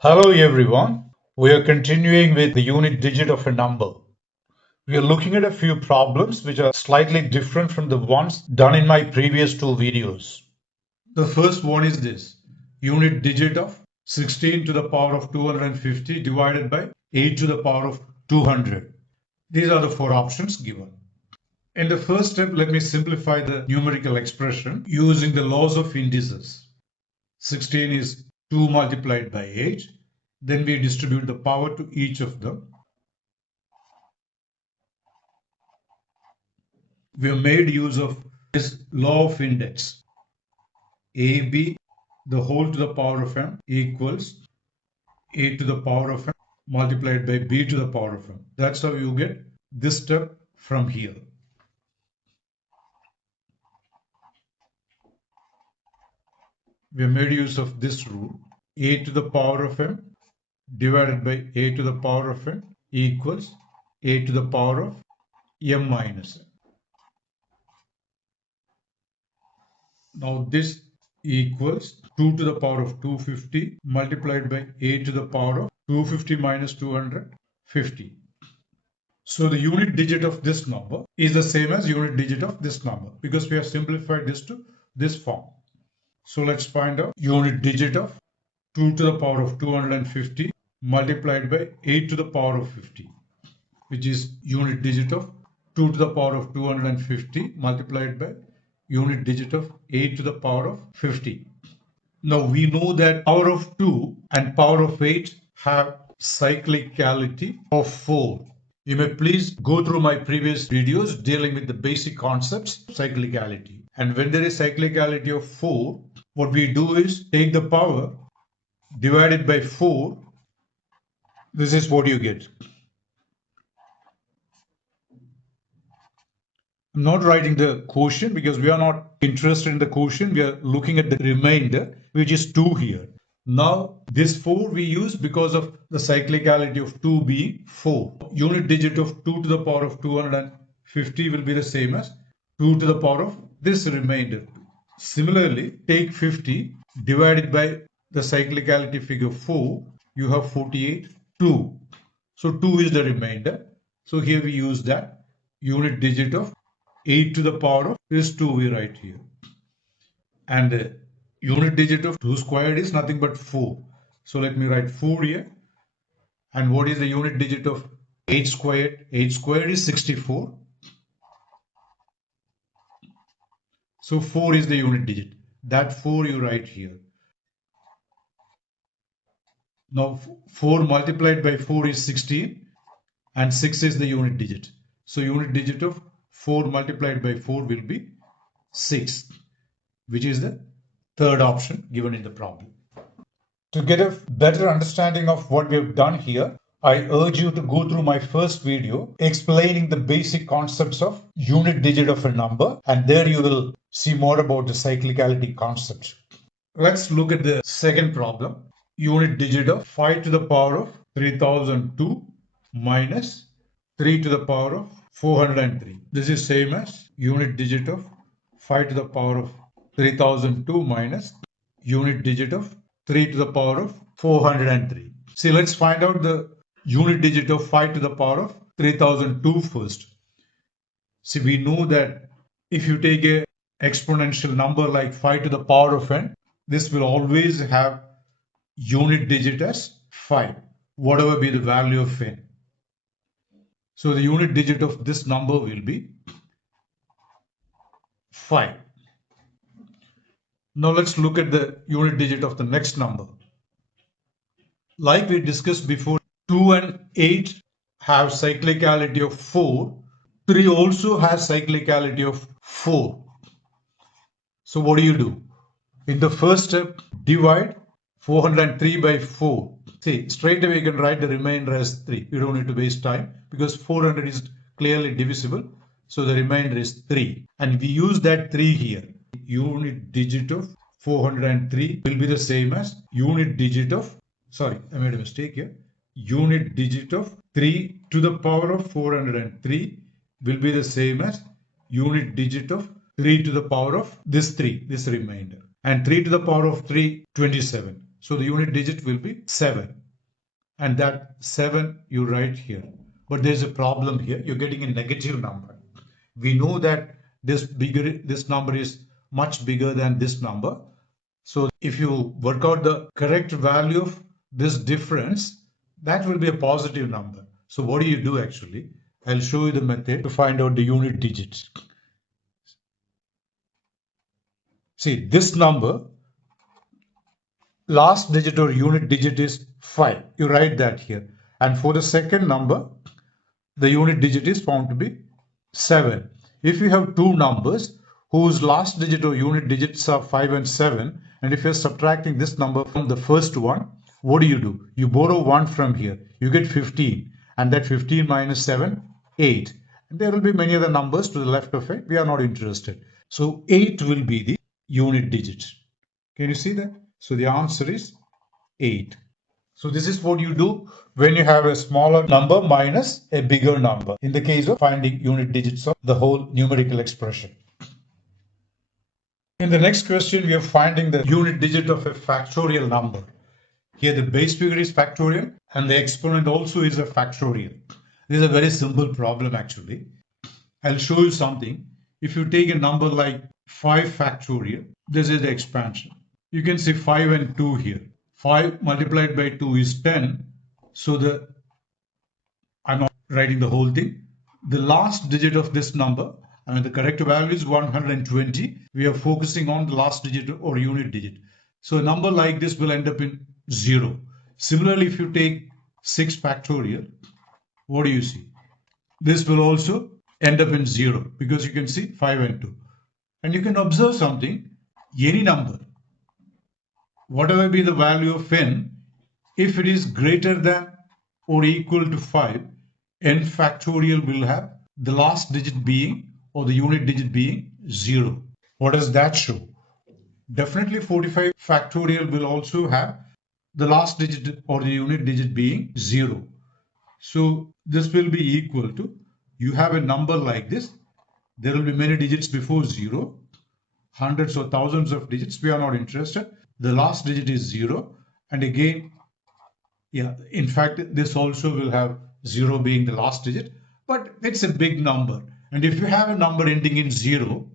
Hello everyone. We are continuing with the unit digit of a number. We are looking at a few problems which are slightly different from the ones done in my previous two videos. The first one is this: unit digit of 16 to the power of 250 divided by 8 to the power of 200. These are the four options given. In the first step, let me simplify the numerical expression using the laws of indices. 16 is 2 multiplied by 8. Then we distribute the power to each of them. We have made use of this law of index. AB, the whole to the power of m, equals a to the power of m multiplied by b to the power of m. That's how you get this step from here. We have made use of this rule. A to the power of m divided by a to the power of n equals a to the power of m minus n. Now this equals 2 to the power of 250 multiplied by a to the power of 250 minus 200, 50. So the unit digit of this number is the same as unit digit of this number because we have simplified this to this form. So let's find out unit digit of 2 to the power of 250 multiplied by 8 to the power of 50, which is unit digit of 2 to the power of 250 multiplied by unit digit of 8 to the power of 50. Now we know that power of 2 and power of 8 have cyclicality of 4. You may please go through my previous videos dealing with the basic concepts of cyclicality. And when there is cyclicality of 4, what we do is take the power divided by 4. This is what you get. I'm not writing the quotient because we are not interested in the quotient. We are looking at the remainder, which is 2 here. Now, this 4 we use because of the cyclicality of 2 being 4. Unit digit of 2 to the power of 250 will be the same as 2 to the power of this remainder. Similarly, take 50 divided by the cyclicality figure 4, you have 48, 2. So 2 is the remainder. So here we use that unit digit of 8 to the power of this 2 we write here. And unit digit of 2 squared is nothing but 4. So let me write 4 here. And what is the unit digit of 8 squared? 8 squared is 64. So 4 is the unit digit. That 4 you write here. Now 4 multiplied by 4 is 16 and 6 is the unit digit. So unit digit of 4 multiplied by 4 will be 6, which is the third option given in the problem. To get a better understanding of what we have done here, I urge you to go through my first video explaining the basic concepts of unit digit of a number, and there you will see more about the cyclicality concept. Let's look at the second problem. Unit digit of 5 to the power of 3002 minus 3 to the power of 403. This is same as unit digit of 5 to the power of 3002 minus unit digit of 3 to the power of 403. See, let's find out the unit digit of 5 to the power of 3002 first. See, we know that if you take a exponential number like 5 to the power of n, this will always have unit digit as 5, whatever be the value of n. So the unit digit of this number will be 5. Now let's look at the unit digit of the next number. Like we discussed before, 2 and 8 have cyclicality of 4. 3 also has cyclicality of 4. So what do? In the first step, divide 403 by 4. See, straight away you can write the remainder as 3. You don't need to waste time because 400 is clearly divisible. So the remainder is 3. And we use that 3 here. Unit digit of 403 will be the same as unit digit of, sorry, I made a mistake here. Unit digit of 3 to the power of 403 will be the same as unit digit of 3 to the power of this 3, this remainder. And 3 to the power of 3, 27. So the unit digit will be 7. And that 7 you write here. But there's a problem here. You're getting a negative number. We know that this number is much bigger than this number. So if you work out the correct value of this difference, that will be a positive number. So what do you do actually? I'll show you the method to find out the unit digits. See, this number, last digit or unit digit is 5. You write that here. And for the second number, the unit digit is found to be 7. If you have two numbers whose last digit or unit digits are 5 and 7, and if you're subtracting this number from the first one, what do? You borrow 1 from here. You get 15. And that 15 minus 7, 8. And there will be many other numbers to the left of it. We are not interested. So 8 will be the unit digit. Can you see that? So the answer is 8. So this is what you do when you have a smaller number minus a bigger number in the case of finding unit digits of the whole numerical expression. In the next question, we are finding the unit digit of a factorial number. Here the base figure is factorial and the exponent also is a factorial. This is a very simple problem actually. I'll show you something. If you take a number like 5 factorial, this is the expansion. You can see 5 and 2 here. 5 multiplied by 2 is 10. So I'm not writing the whole thing. The last digit of this number, the correct value is 120. We are focusing on the last digit or unit digit. So a number like this will end up in 0. Similarly, if you take 6 factorial, what do you see? This will also end up in 0 because you can see 5 and 2. And you can observe something, any number, whatever be the value of n, if it is greater than or equal to 5, n factorial will have the last digit being or the unit digit being 0. What does that show? Definitely 45 factorial will also have the last digit or the unit digit being 0. So this will be equal to, you have a number like this, there will be many digits before 0, hundreds or thousands of digits, we are not interested. The last digit is 0, and again, in fact, this also will have 0 being the last digit, but it's a big number. And if you have a number ending in 0,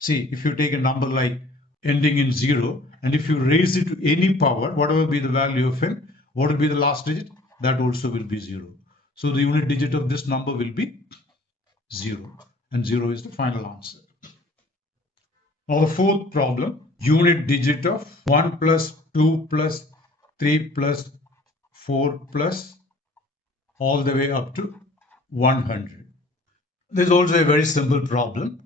see, if you take a number like ending in 0, and if you raise it to any power, whatever be the value of n, what will be the last digit? That also will be 0. So the unit digit of this number will be 0, and 0 is the final answer. Now the fourth problem, unit digit of 1 plus 2 plus 3 plus 4 plus all the way up to 100. This is also a very simple problem.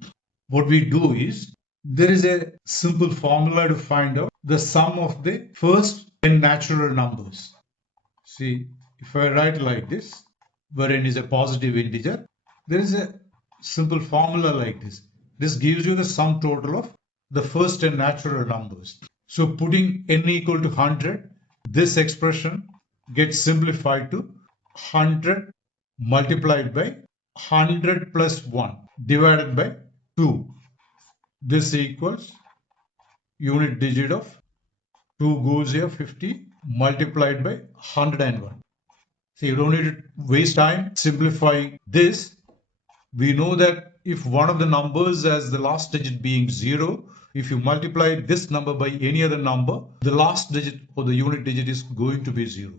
What we do is, there is a simple formula to find out the sum of the first 10 natural numbers. See, if I write like this, where n is a positive integer, there is a simple formula like this. This gives you the sum total of the first 10 natural numbers. So putting n equal to 100, this expression gets simplified to 100 multiplied by 100 plus 1 divided by 2. This equals unit digit of 2 goes here 50 multiplied by 101. So you don't need to waste time simplifying this. We know that if one of the numbers has the last digit being 0, if you multiply this number by any other number, the last digit or the unit digit is going to be 0.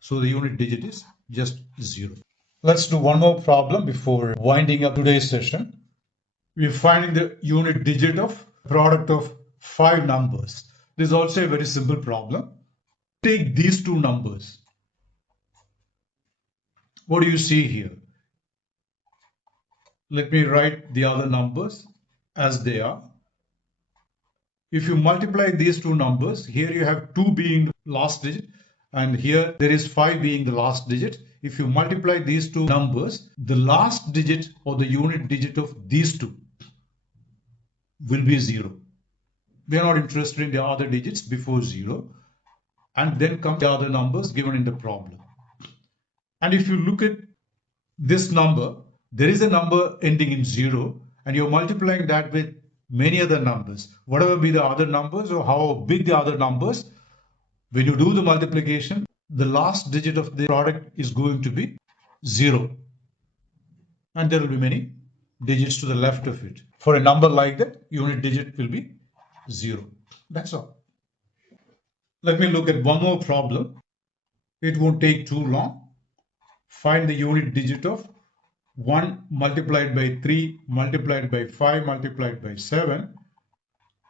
So the unit digit is just 0. Let's do one more problem before winding up today's session. We're finding the unit digit of product of 5 numbers. This is also a very simple problem. Take these two numbers. What do you see here? Let me write the other numbers as they are. If you multiply these two numbers, here you have 2 being the last digit, and here there is 5 being the last digit. If you multiply these two numbers, the last digit or the unit digit of these two will be 0. We are not interested in the other digits before 0. And then come the other numbers given in the problem. And if you look at this number, there is a number ending in 0, and you're multiplying that with many other numbers. Whatever be the other numbers or how big the other numbers, When you do the multiplication, the last digit of the product is going to be 0. And there will be many digits to the left of it. For a number like that, unit digit will be 0. That's all. Let me look at one more problem. It won't take too long. Find the unit digit of 1 multiplied by 3 multiplied by 5 multiplied by 7.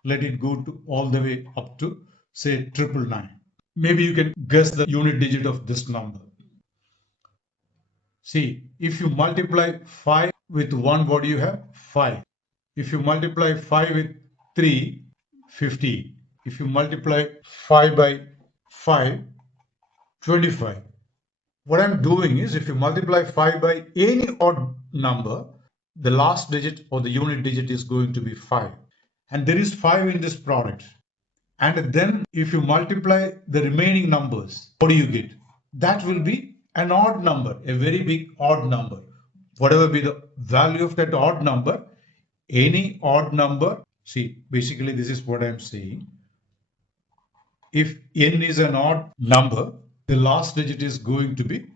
Let it go to all the way up to say 999. Maybe you can guess the unit digit of this number. See, if you multiply 5 with 1, what do you have? 5. If you multiply 5 with 3, 15. If you multiply 5 by 5, 25. What I'm doing is, if you multiply 5 by any odd number, the last digit or the unit digit is going to be 5. And there is 5 in this product. And then if you multiply the remaining numbers, what do you get? That will be an odd number, a very big odd number. Whatever be the value of that odd number, any odd number, see, basically this is what I'm saying. If n is an odd number, the last digit is going to be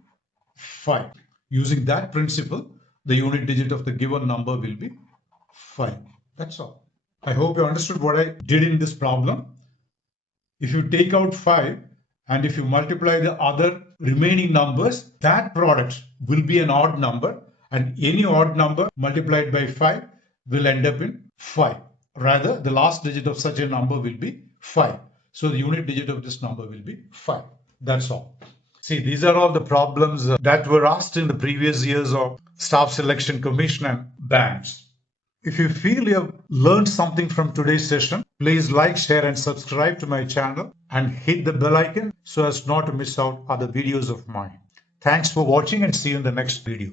5. Using that principle, the unit digit of the given number will be 5. That's all. I hope you understood what I did in this problem. If you take out 5 and if you multiply the other remaining numbers, that product will be an odd number, and any odd number multiplied by 5 will end up in 5. Rather, the last digit of such a number will be 5. So the unit digit of this number will be 5. That's all. See, these are all the problems that were asked in the previous years of Staff Selection Commission and banks. If you feel you have learned something from today's session, please like, share and subscribe to my channel and hit the bell icon so as not to miss out other videos of mine. Thanks for watching and see you in the next video.